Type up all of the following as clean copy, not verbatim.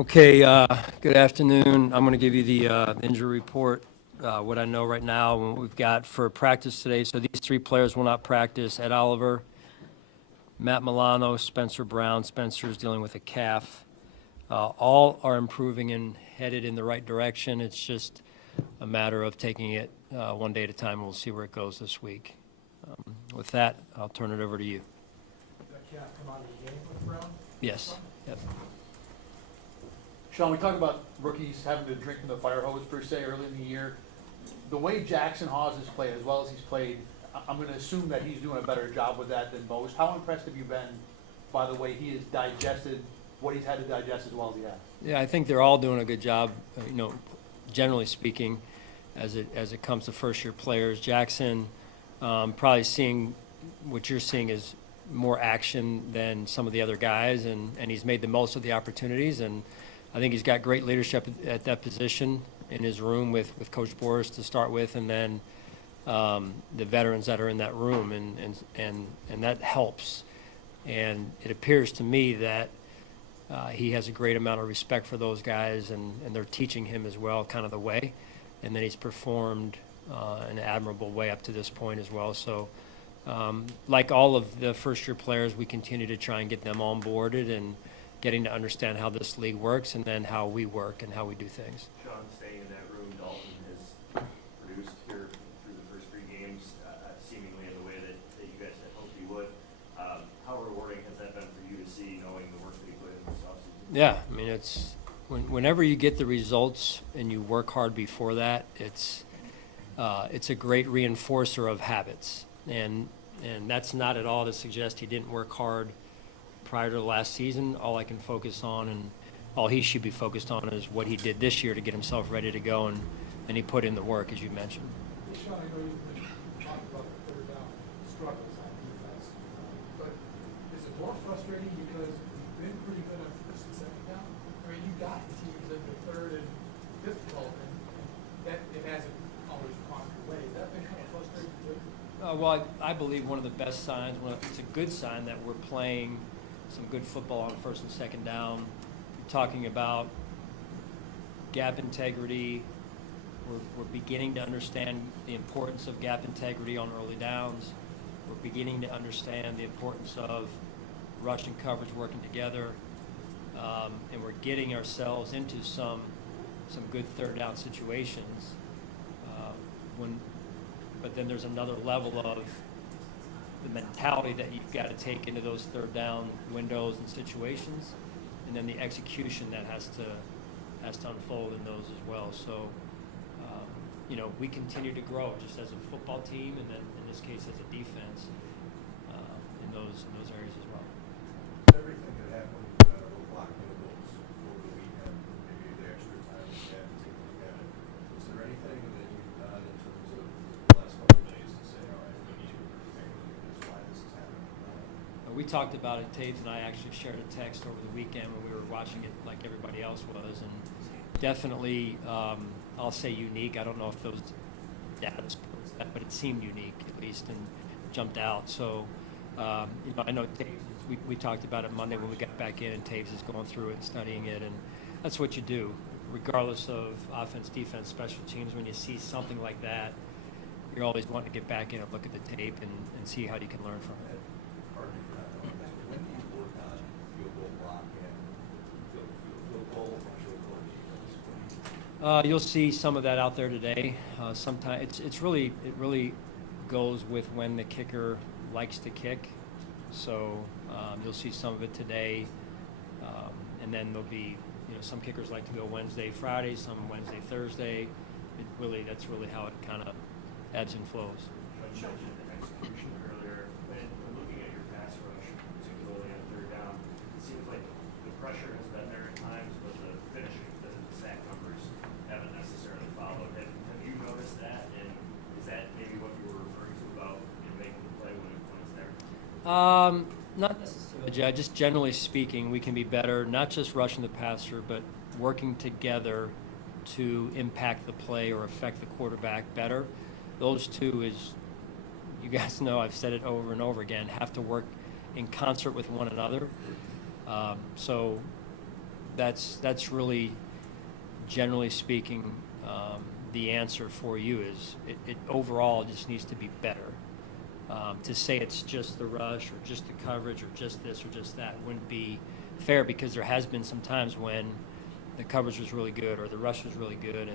Okay, good afternoon. I'm going to give you the injury report, what I know right now and what we've got for practice today. So these three players will not practice: Ed Oliver, Matt Milano, Spencer Brown. Spencer's dealing with a calf. All are improving and headed in the right direction. It's just a matter of taking it one day at a time. We'll see where it goes this week. With that, I'll turn it over to you. Did that calf come out of the game with Brown? Yes. Yep. Sean, we talked about rookies having to drink from the fire hose per se early in the year. The way Jackson Hawes has played, as well as he's played, I'm going to assume that he's doing a better job with that than most. How impressed have you been by the way he has digested what he's had to digest as well as he has? Yeah, I think they're all doing a good job, generally speaking, as it comes to first-year players. Jackson probably seeing what you're seeing is more action than some of the other guys, and he's made the most of the opportunities, and I think he's got great leadership at that position in his room with Coach Boris to start with, and then the veterans that are in that room, and that helps. And it appears to me that he has a great amount of respect for those guys, and they're teaching him as well kind of the way. And then he's performed in an admirable way up to this point as well. So like all of the first-year players, we continue to try and get them onboarded and getting to understand how this league works and then how we work and how we do things. Sean, staying in that room, Dalton has produced here through the first three games, seemingly in the way that you guys had hoped he would. How rewarding has that been for you to see, knowing the work that he put in this offseason? Yeah, I mean, it's whenever you get the results and you work hard before that, it's a great reinforcer of habits, and that's not at all to suggest he didn't work hard prior to the last season. All I can focus on and all he should be focused on is what he did this year to get himself ready to go, and he put in the work, as you mentioned. Hey, Sean, I know you talked about the third down struggles on defense, but is it more frustrating because you've been pretty good on first and second down? I mean, you've got teams that are third and fifth help, and that it hasn't always gone your way. Has that been kind of frustrating too? Well, I believe one of the best signs, it's a good sign that we're playing some good football on first and second down. You're talking about gap integrity. We're beginning to understand the importance of gap integrity on early downs. We're beginning to understand the importance of rush and coverage working together. And we're getting ourselves into some good third down situations. But then there's another level of the mentality that you've got to take into those third down windows and situations, and then the execution that has to unfold in those as well. So, we continue to grow just as a football team, and then in this case as a defense in those areas as well. Everything that happened with blocking the goals over the weekend, maybe the extra time we had to take a look at it. Was there anything that you've done in terms of the last couple of days to say, all right, we need to take a look at this, why this is happening? We talked about it. Taves and I actually shared a text over the weekend when we were watching it like everybody else was, and definitely, I'll say unique. I don't know if those data supports that, but it seemed unique at least and jumped out. So, I know Taves, we talked about it Monday when we got back in, and Taves is going through it and studying it, and that's what you do, regardless of offense, defense, special teams. When you see something like that, you're always wanting to get back in and look at the tape and see how you can learn from it. Pardon me for not knowing this, but when do you work on field goal block and field goal defense? You'll see some of that out there today. Sometimes it really goes with when the kicker likes to kick. So you'll see some of it today, and then there'll be some kickers like to go Wednesday, Friday, some Wednesday, Thursday. That's really how it kind of ebbs and flows. You mentioned execution earlier, and looking at your pass rush, particularly on third down, it seems like the pressure has been there at times, but the finishing, the sack numbers haven't necessarily followed. Have you noticed that, and is that maybe what you were referring to about making the play when it's there? Not necessarily, Jed. Just generally speaking, we can be better, not just rushing the passer, but working together to impact the play or affect the quarterback better. Those two, as you guys know, I've said it over and over again, have to work in concert with one another. So that's really, generally speaking, the answer for you is it overall just needs to be better. To say it's just the rush or just the coverage or just this or just that wouldn't be fair, because there has been some times when the coverage was really good or the rush was really good,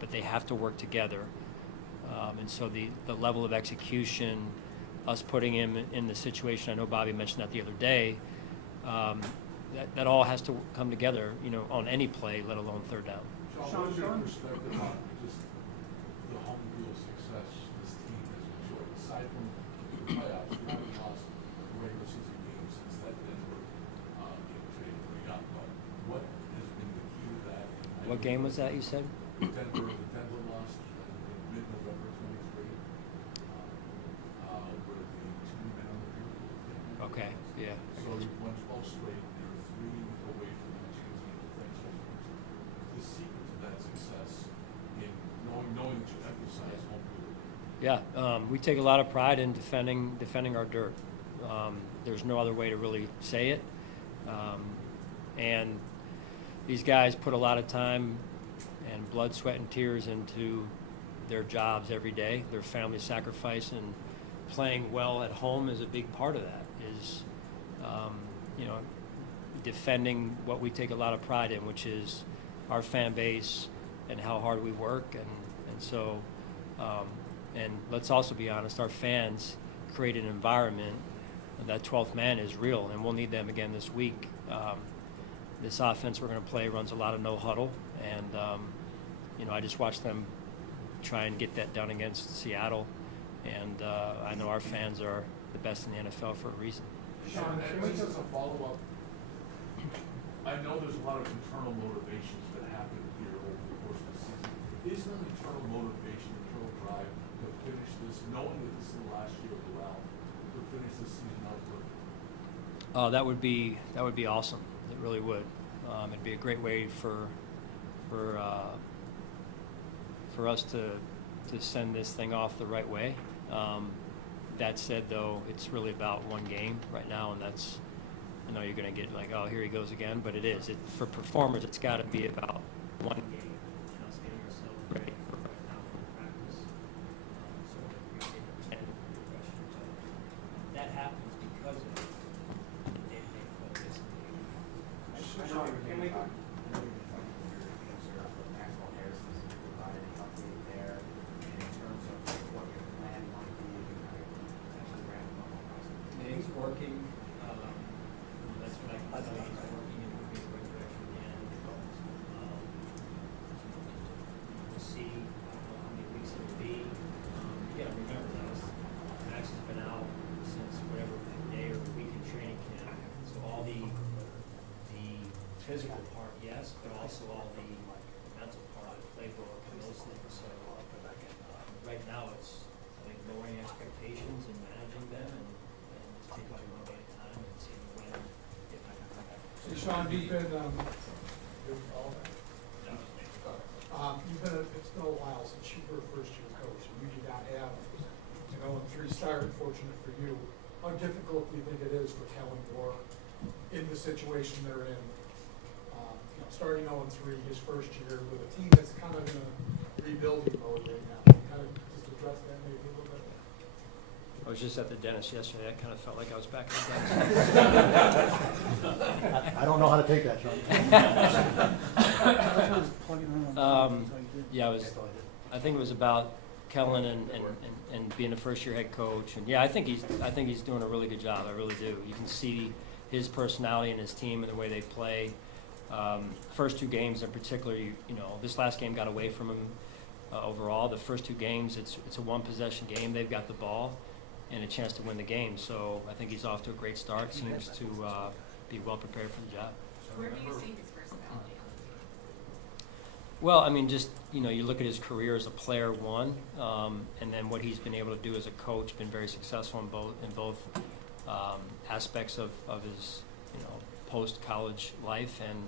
but they have to work together. And so the level of execution, us putting him in the situation, I know Bobby mentioned that the other day, that all has to come together, on any play, let alone third down. Sean, what's your perspective on just the home field success this team has enjoyed, aside from the playoffs? We haven't lost regular season games since that Denver trade for Young, but what has been the key to that? What game was that you said? The Denver loss in mid-November 23, where the team been on the field. Okay, yeah. So we won 12 straight, they were 3 away from matching the defense. The secret to that success in knowing that you emphasize home field. Yeah, we take a lot of pride in defending our dirt. There's no other way to really say it. And these guys put a lot of time and blood, sweat, and tears into their jobs every day. Their family sacrifice, and playing well at home is a big part of that. Is defending what we take a lot of pride in, which is our fan base and how hard we work, and so and let's also be honest, our fans create an environment, and that 12th man is real, and we'll need them again this week. This offense we're going to play runs a lot of no huddle, and I just watched them try and get that done against Seattle, and I know our fans are the best in the NFL for a reason. Sean, just as a follow-up, I know there's a lot of internal motivations that happen here over the course of the season. Is there an internal motivation, internal drive to finish this, knowing that this is the last year of Ralph, to finish this season out with? That would be awesome. It really would. It'd be a great way for us to send this thing off the right way. That said, though, it's really about one game right now, and that's, you're going to get like, oh, here he goes again, but it is. For performers, it's got to be about one game. Getting ourselves ready for right now in practice. So I appreciate understanding your question. But that happens because of the day-to-day focus. Sean, can we? I know you've been talking to your answer for Maxwell Harrison's provided an update there in terms of what your plan might be to kind of potentially ramp up on that. He's working. That's what I can tell you. He's working and moving in the right direction again. We'll see. I don't know how many weeks it'll be. You got to remember Max has been out since whatever day or week in training camp. So all the physical part, yes, but also all the mental part, the playbook and those things. So right now it's lowering expectations and managing them, and just taking it one day at a time and seeing when if I can come back. So Sean, you've been, it's been a while since you were a first-year coach, and you did not have, a 3 start, fortunate for you. How difficult do you think it is for Kellen Moore in the situation they're in? Starting 0-3 his first year with a team that's kind of in a rebuilding mode right now. Kind of just address that maybe a little bit. I was just at the dentist yesterday. I kind of felt like I was back in the dentist. I don't know how to take that, Sean. Yeah, I think it was about Kellen and being a first-year head coach. And yeah, I think he's doing a really good job. I really do. You can see his personality and his team and the way they play. First 2 games in particular, this last game got away from him overall. The first 2 games, it's a 1-possession game. They've got the ball and a chance to win the game. So I think he's off to a great start. Seems to be well prepared for the job. Where do you see his personality on the field? Well, just, you look at his career as a player, one, and then what he's been able to do as a coach, been very successful in both aspects of his, post-college life, and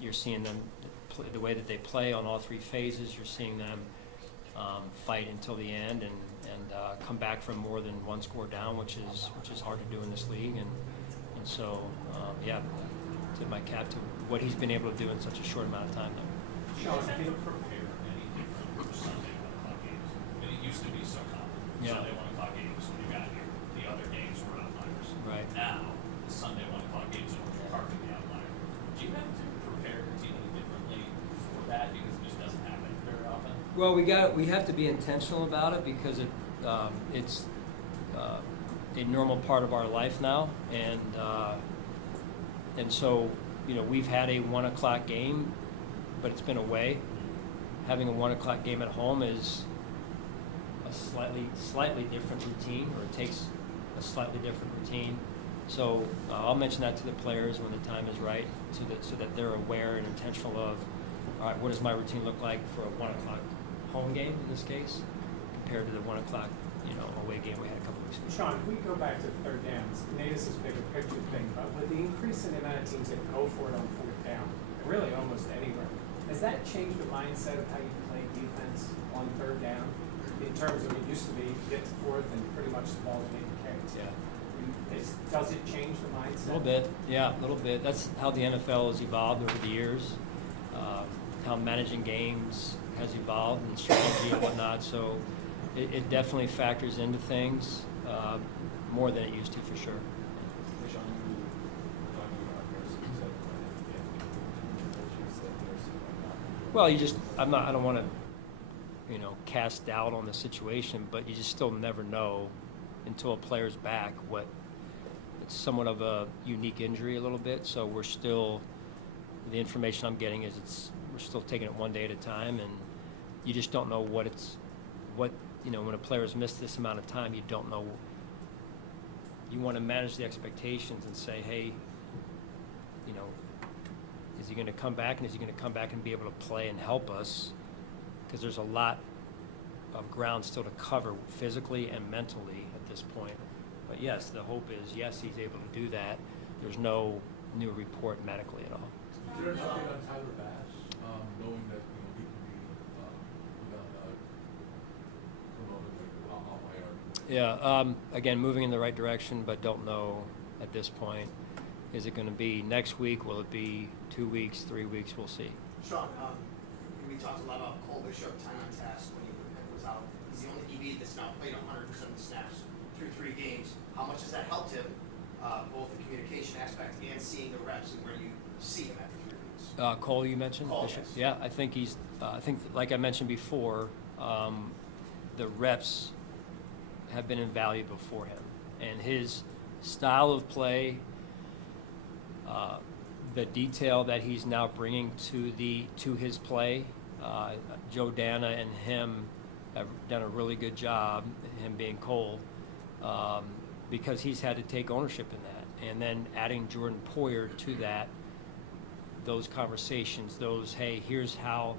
you're seeing them the way that they play on all 3 phases. You're seeing them fight until the end and come back from more than 1 score down, which is hard to do in this league, and so yeah, tip my cap to what he's been able to do in such a short amount of time there. Sean, can you prepare any different for Sunday 1 o'clock games? And it used to be so common. Yeah. Sunday 1 o'clock games when you got here, the other games were outliers. Right. Now, the Sunday 1 o'clock games are hardly the outlier. Do you have to prepare your team any differently for that because it just doesn't happen very often? Well, we have to be intentional about it because it's a normal part of our life now, and so we've had a 1 o'clock game, but it's been away. Having a 1 o'clock game at home is a slightly different routine, or it takes a slightly different routine. So I'll mention that to the players when the time is right, so that they're aware and intentional of, all right, what does my routine look like for a 1 o'clock home game in this case, compared to the 1 o'clock away game we had a couple weeks ago. Sean, if we go back to third downs, maybe this is a bigger picture thing, but with the increase in the amount of teams that go for it on fourth down, and really almost anywhere, has that changed the mindset of how you play defense on third down? In terms of it used to be get to fourth and pretty much the ball's getting carried. Yeah. Does it change the mindset? A little bit, yeah, a little bit. That's how the NFL has evolved over the years, how managing games has evolved and strategy and whatnot. So it definitely factors into things more than it used to, for sure. Sean, you were talking about Harrison, you said, Well, I don't want to, cast doubt on the situation, but you just still never know until a player's back it's somewhat of a unique injury a little bit. So the information I'm getting is we're still taking it one day at a time, and you just don't know when a player's missed this amount of time, you don't know. You want to manage the expectations and say, hey, is he going to come back, and is he going to come back and be able to play and help us? Because there's a lot of ground still to cover physically and mentally at this point. But yes, the hope is, yes, he's able to do that. There's no new report medically at all. Is there an update on Tyler Bass, knowing that he can be promoted off IR? Yeah, again, moving in the right direction, but don't know at this point. Is it going to be next week? Will it be 2 weeks, 3 weeks? We'll see. Sean, we talked a lot about Cole Bishop, time on task when he was out. He's the only DB that's now played 100% of the snaps through 3 games. How much has that helped him, both the communication aspect and seeing the reps and where you see him after 3 weeks? Cole, you mentioned? Cole, Bishop? yes. Yeah, I think like I mentioned before, the reps have been invaluable for him. And his style of play, the detail that he's now bringing to his play, Joe Dana and him have done a really good job, him being Cole, because he's had to take ownership in that. And then adding Jordan Poyer to that, those conversations, hey, here's how,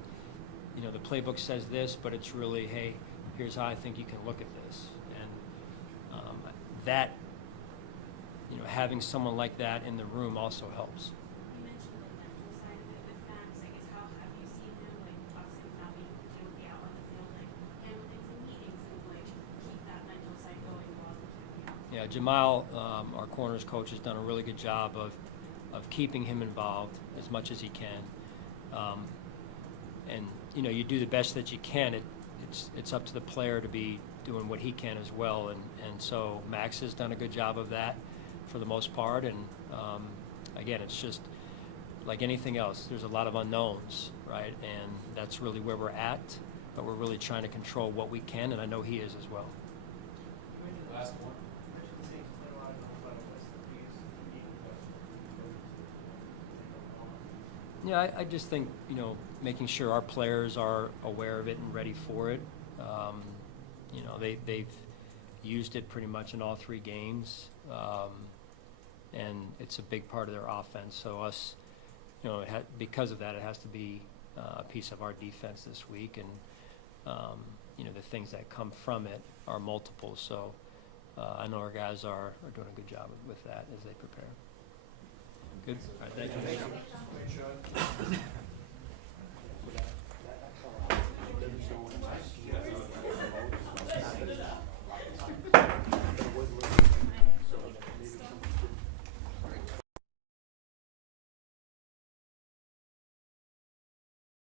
the playbook says this, but it's really, hey, here's how I think you can look at this. And that, having someone like that in the room also helps. You mentioned the mental side of it with Max. I guess how have you seen him, obviously not being able to be out on the field, handle things in meetings and keep that mental side going while the two. Yeah, Jamal, our corners coach, has done a really good job of keeping him involved as much as he can. And you do the best that you can. It's up to the player to be doing what he can as well. And so Max has done a good job of that for the most part. And again, it's just like anything else. There's a lot of unknowns, right? And that's really where we're at. But we're really trying to control what we can, and I know he is as well. Last one. Yeah, I just think, making sure our players are aware of it and ready for it. They've used it pretty much in all 3 games, and it's a big part of their offense. So us, because of that, it has to be a piece of our defense this week, and the things that come from it are multiple. So I know our guys are doing a good job with that as they prepare. Good. All right, thank you. Thanks, Sean.